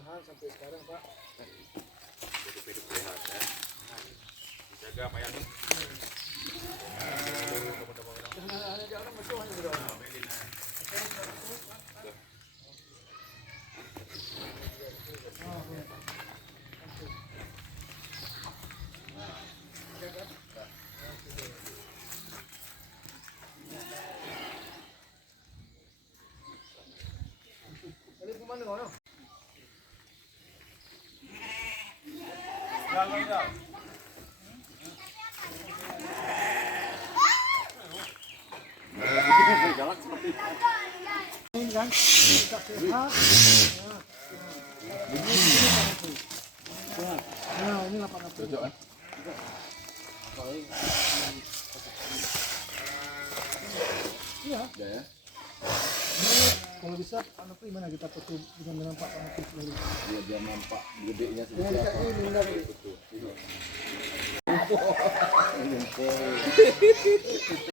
Tuhan sampai sekarang Pak. Hidup sehat ya. Jaga Pak Yanto. Ini kemana kau? Jalan. Jalan seperti Ini kan kita sehat. Nah, ini 800. cocok kan? Iya. Ya. Kalau bisa anu gimana kita foto dengan Pak Panapis dulu. Iya biar nampak gedenya Ya dekat ini enggak betul.